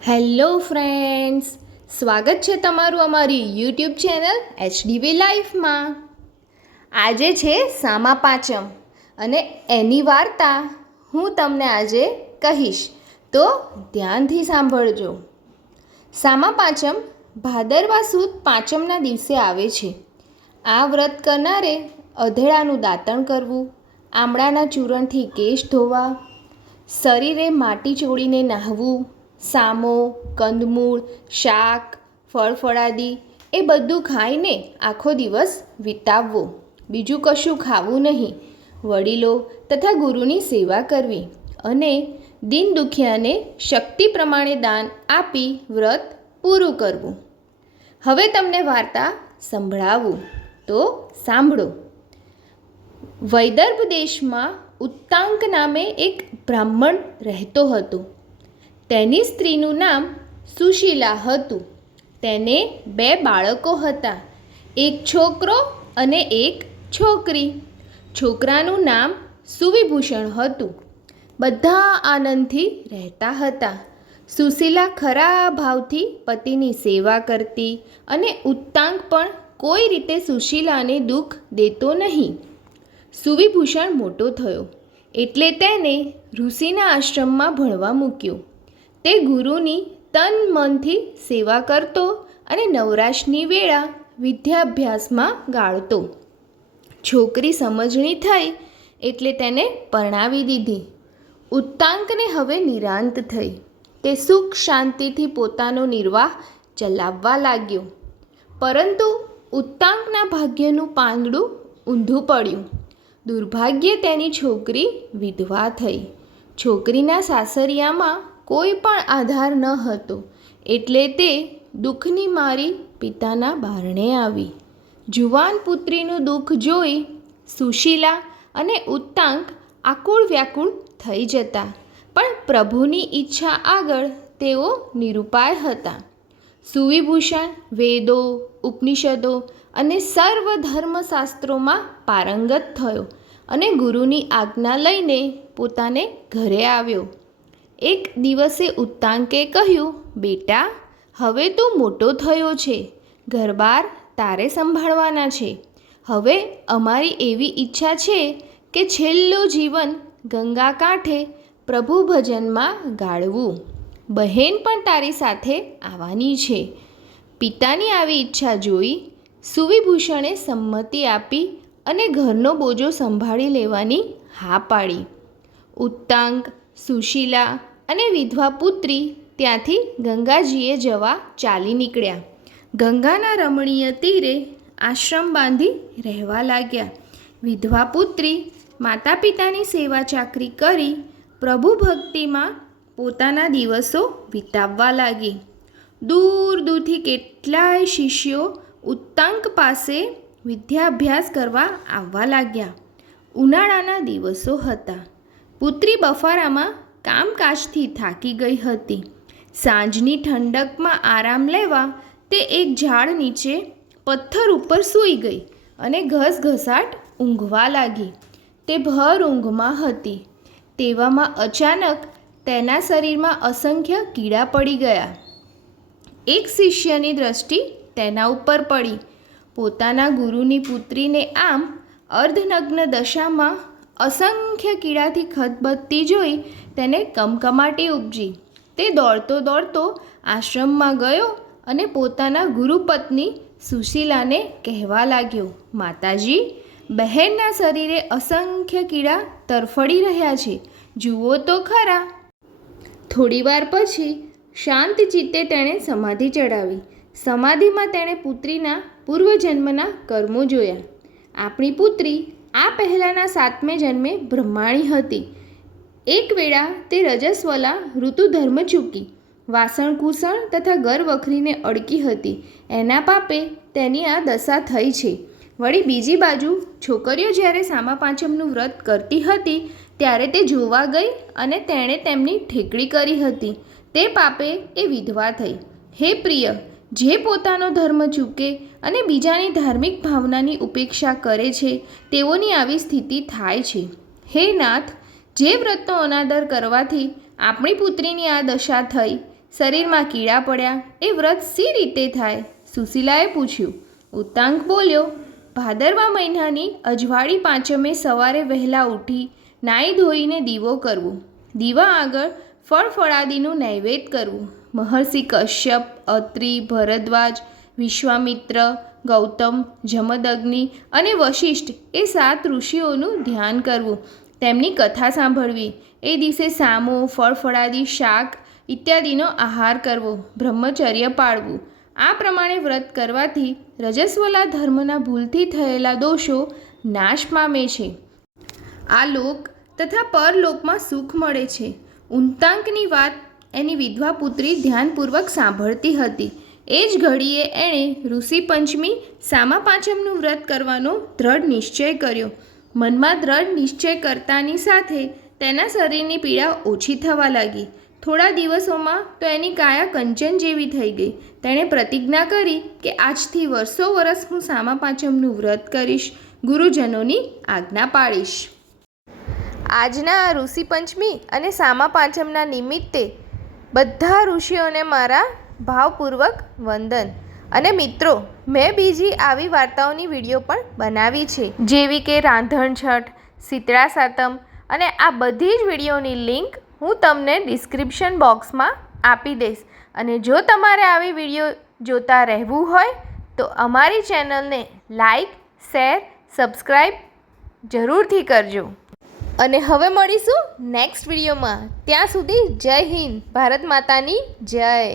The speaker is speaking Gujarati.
હેલો ફ્રેન્ડ્સ, સ્વાગત છે તમારું અમારી યુટ્યુબ ચેનલ HDB લાઈફમાં. આજે છે સામા પાંચમ અને એની વાર્તા હું તમને આજે કહીશ, તો ધ્યાનથી સાંભળજો. સામા પાંચમ ભાદરવા સુદ પાંચમના દિવસે આવે છે. આ વ્રત કરનારે અધેડાનું દાંતણ કરવું, આમળાના ચૂરણથી કેશ ધોવા, શરીરે માટી ચોળીને નહાવું, સામો, કંદમૂળ, શાક, ફળફળાદી એ બધું ખાઈને આખો દિવસ વિતાવવો. બીજું કશું ખાવું નહીં. વડીલો તથા ગુરુની સેવા કરવી અને દીન દુખિયાને શક્તિ પ્રમાણે દાન આપી વ્રત પૂરું કરવું. હવે તમને વાર્તા સંભળાવું, તો સાંભળો. વૈદર્ભ દેશમાં ઉત્તાંક નામે એક બ્રાહ્મણ રહેતો હતો. તેની સ્ત્રીનું નામ સુશીલા હતું. તેને 2 બાળકો હતા, એક છોકરો અને એક છોકરી. છોકરાનું નામ સુવિભૂષણ હતું. બધા આનંદથી રહેતા હતા. સુશીલા ખરા ભાવથી પતિની સેવા કરતી અને ઉત્તાંક પણ કોઈ રીતે સુશીલાને દુઃખ દેતો નહીં. સુવિભૂષણ મોટો થયો એટલે તેને ઋષિના આશ્રમમાં ભણવા મૂક્યો. તે ગુરુની તન મનથી સેવા કરતો અને નવરાશની વેળા વિદ્યાભ્યાસમાં ગાળતો. છોકરી સમજણી થઈ એટલે તેને પરણાવી દીધી. ઉત્તાંકને હવે નિરાંત થઈ. તે સુખ શાંતિથી પોતાનો નિર્વાહ ચલાવવા લાગ્યો. પરંતુ ઉત્તાંકના ભાગ્યનું પાંદડું ઊંધું પડ્યું. દુર્ભાગ્યે તેની છોકરી વિધવા થઈ. છોકરીના સાસરિયામાં કોઈ પણ આધાર ન હતો એટલે તે દુઃખની મારી પિતાના બારણે આવી. જુવાન પુત્રીનું દુઃખ જોઈ સુશીલા અને ઉત્તાંક આકુળ વ્યાકુળ થઈ જતા, પણ પ્રભુની ઈચ્છા આગળ તેઓ નિરુપાય હતા. સુવિભૂષણ વેદો, ઉપનિષદો અને સર્વ ધર્મશાસ્ત્રોમાં પારંગત થયો અને ગુરુની આજ્ઞા લઈને પોતાને ઘરે આવ્યો. એક દિવસે ઉત્તાંકે કહ્યું, બેટા, હવે તું મોટો થયો છે, ઘરબાર તારે સંભાળવાના છે. હવે અમારી એવી ઈચ્છા છે કે છેલ્લું જીવન ગંગા કાંઠે પ્રભુ ભજનમાં ગાળવું. બહેન પણ તારી સાથે આવવાની છે. પિતાની આવી ઈચ્છા જોઈ સુવિભૂષણે સંમતિ આપી અને ઘરનો બોજો સંભાળી લેવાની હા પાડી. ઉત્તાંક, સુશીલા અને વિધવા પુત્રી ત્યાંથી ગંગાજીએ જવા ચાલી નીકળ્યા. ગંગાના રમણીય તીરે આશ્રમ બાંધી રહેવા લાગ્યા. વિધવા પુત્રી માતા પિતાની સેવા ચાકરી કરી પ્રભુ ભક્તિમાં પોતાના દિવસો વિતાવવા લાગી. દૂર દૂરથી કેટલાય શિષ્યો ઉત્તાંક પાસે વિદ્યાભ્યાસ કરવા આવવા લાગ્યા. ઉનાળાના દિવસો હતા. પુત્રી બફારામાં કામકાજથી થાકી ગઈ હતી. સાંજની ઠંડકમાં આરામ લેવા તે એક ઝાડ નીચે પથ્થર ઉપર સૂઈ ગઈ અને ઘસઘસાટ ઊંઘવા લાગી. તે ભર ઊંઘમાં હતી. તેવામાં અચાનક તેના શરીરમાં અસંખ્ય કીડા પડી ગયા. એક શિષ્યની દ્રષ્ટિ તેના ઉપર પડી. પોતાના ગુરુની પુત્રીને આમ અર્ધનગ્ન દશામાં અસંખ્ય કીડાથી ખતબદતી જોઈ તેને કમકમાટી ઉપજી. તે દોડતો દોડતો આશ્રમમાં ગયો અને પોતાના ગુરુપત્ની સુશીલાને કહેવા લાગ્યો, માતાજી, બહેનના શરીરે અસંખ્ય કીડા તરફડી રહ્યા છે, જુઓ તો ખરા. થોડીવાર પછી શાંત ચિત્તે તેણે સમાધિ ચડાવી. સમાધિમાં તેણે પુત્રીના પૂર્વજન્મના કર્મો જોયા. આપણી પુત્રી આ પહેલાંના 7મે જન્મે બ્રહ્માણી હતી. એક વેળા તે રજસ્વલા ઋતુધર્મ ચૂકી વાસણ કૂસણ તથા ઘર વખરીને અડકી હતી. એના પાપે તેની આ દશા થઈ છે. વળી બીજી બાજુ છોકરીઓ જ્યારે સામા પાંચમનું વ્રત કરતી હતી ત્યારે તે જોવા ગઈ અને તેણે તેમની ઠેકડી કરી હતી. તે પાપે એ વિધવા થઈ. હે પ્રિય, જે પોતાનો ધર્મ ચૂકે અને બીજાની ધાર્મિક ભાવનાની ઉપેક્ષા કરે છે તેઓની આવી સ્થિતિ થાય છે. હે નાથ, જે વ્રતનો અનાદર કરવાથી આપણી પુત્રીની આ દશા થઈ શરીરમાં કીડા પડ્યા. એ વ્રત સી રીતે થાય? સુશીલાએ પૂછ્યું. ઉત્તાંક બોલ્યો, ભાદરવા મહિનાની અજવાળી પાંચમે સવારે વહેલા ઉઠી નાહી ધોઈને દીવો કરવો. દીવા આગળ ફળફળાદીનું નૈવેદ્ય કરવું. મહર્ષિ કશ્યપ, અત્રિ, ભરદ્વાજ, વિશ્વામિત્ર, ગૌતમ, જમદગ્નિ અને વશિષ્ઠ એ 7 ઋષિઓનું ધ્યાન કરવું. તેમની કથા સાંભળવી. એ દિવસે સામો, ફળફળાદી, શાક ઇત્યાદિનો આહાર કરવો. બ્રહ્મચર્ય પાળવું. આ પ્રમાણે વ્રત કરવાથી રજસ્વલા ધર્મના ભૂલથી થયેલા દોષો નાશ પામે છે. આ લોક તથા પરલોકમાં સુખ મળે છે. ઉત્તાંકની વાત એની વિધવા પુત્રી ધ્યાનપૂર્વક સાંભળતી હતી. એ જ ઘડીએ એણે ઋષિ પંચમી સામા પાંચમનું વ્રત કરવાનો દ્રઢ નિશ્ચય કર્યો. મનમાં દ્રઢ નિશ્ચય કરતાની સાથે તેના શરીરની પીડા ઓછી થવા લાગી. થોડા દિવસોમાં તો એની કાયા કંચન જેવી થઈ ગઈ. તેણે પ્રતિજ્ઞા કરી કે આજથી વર્ષો વર્ષ હું સામા પાંચમનું વ્રત કરીશ, ગુરુજનોની આજ્ઞા પાળીશ. આજના આ ઋષિ પંચમી અને સામા પાંચમના નિમિત્તે બધા ઋષિઓને મારા ભાવપૂર્વક વંદન. અને મિત્રો, મેં બીજી આવી વાર્તાઓની વિડીયો પણ બનાવી છે, જેવી કે રાંધણ છઠ, શીતળા સાતમ, અને આ બધી જ વિડીયોની લિંક હું તમને ડિસ્ક્રિપ્શન બોક્સમાં આપી દઈશ. અને જો તમારે આવી વિડીયો જોતા રહેવું હોય તો અમારી ચેનલને લાઈક, શેર, સબસ્ક્રાઈબ જરૂરથી કરજો. અને હવે મળીશું નેક્સ્ટ વિડીયોમાં. ત્યાં સુધી જય હિન્દ, ભારત માતાની જય.